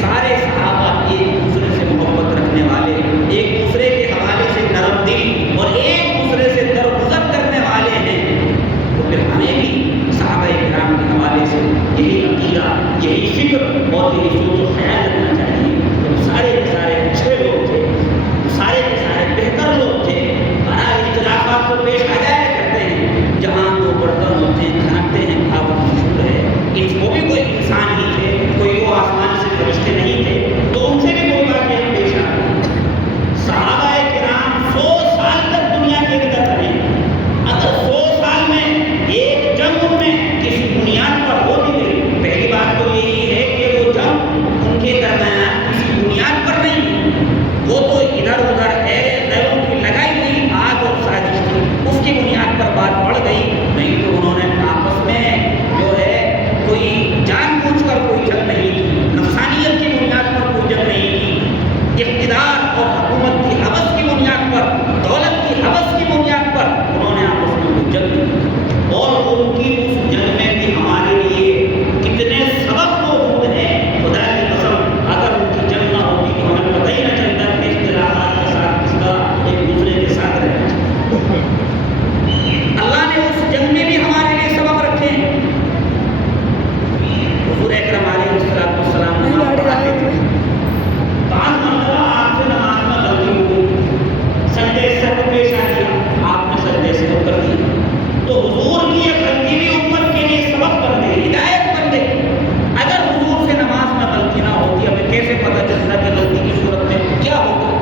سارے صحابہ ایک دوسرے سے محبت رکھنے والے، ایک دوسرے کے حوالے سے نرم دل اور ایک دوسرے سے درگزر کرنے والے ہیں، تو پھر ہمیں بھی صحابہ کرام کے حوالے سے یہی عقیدہ، یہی فکر اور یہی سوچ و خیال رکھنا چاہیے کہ وہ سارے کے سارے اچھے لوگ تھے، وہ سارے کے سارے بہتر لوگ تھے۔ اختلافات کو پیش آ جایا کرتے ہیں، جہاں دو برتن ہوتے ہیں کھانکتے ہیں بھاپ مشہور ہے، وہ بھی کوئی انسان ہی تھے، کوئی وہ آسمان سے فرشتے نہیں تھے، تو ان سے بھی کوئی باتیں پیش آ رہی۔ صحابہ کرام 100 سال تک دنیا کے اندر رہے، اگر 100 سال میں ایک جنگ ان میں کسی بنیاد پر ہو بھی گئی، پہلی بات تو یہی ہے کہ وہ جنگ ان کے درمیان کسی بنیاد پر نہیں، وہ تو ادھر ادھر غیروں کی لگائی ہوئی آگ اور سازش تھی، اس کی بنیاد پر بات بڑھ گئی، نہیں تو انہوں نے آپس میں جو ہے کوئی جان بوجھ کر کوئی جنگ نہیں کی، نفسانیت کی بنیاد پر کوئی جنگ نہیں کی، اقتدار اور حکومت کی ہوس کی بنیاد پر، دولت کی ہوس کی بنیاد پر انہوں نے آپس میں کوئی جنگ کی، اور ان کی اس جنگ میں بھی ہمارے لیے کتنے سبق موجود ہیں، خدا کی قسم اگر ان کی جنگ نہ ہوتی تو ہمیں پتہ ہی نہ چلتا کہ اختلافات کے ساتھ کس طرح ایک دوسرے کے ساتھ رہنا چاہیے۔ اللہ نے اس جنگ میں بھی ہمارے لیے سبق رکھے ہیں۔ حضور اکرم علیہ السلام نماز پڑھاتے تھے، بعض مرتبہ آپ سے نماز میں غلطی ہو گئی، سجدے سے پیش آ گیا، آپ نے سجدے سے کر دیا، تو حضور کی یہ غلطی بھی امت کے لیے سبق بن گئی، ہدایت بن گئی۔ اگر حضور سے نماز میں غلطی نہ ہوتی، ہمیں کیسے پتہ چلتا کہ غلطی کی صورت میں کیا ہوگا؟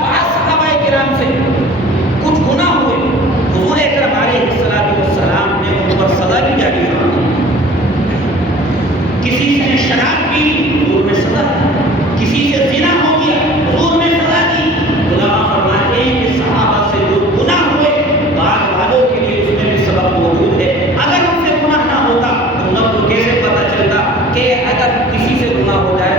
بعض صحابہ کرام سے کچھ گناہ ہوئے، حضور اکرم علیہ السلام نے ان پر سزا بھی جاری فرمائی۔ کسی نے شراب پی، حضور نے سزا دی، کسی سے زنا ہو گیا، حضور نے سزا دی۔ علماء فرماتے ہیں کہ صحابہ سے جو گناہ ہوئے، بعد والوں کے لیے اس میں بھی سبب موجود ہے۔ اگر ان سے گناہ نہ ہوتا تو نہ تو کیسے پتہ چلتا کہ اگر کسی سے گناہ ہو جائے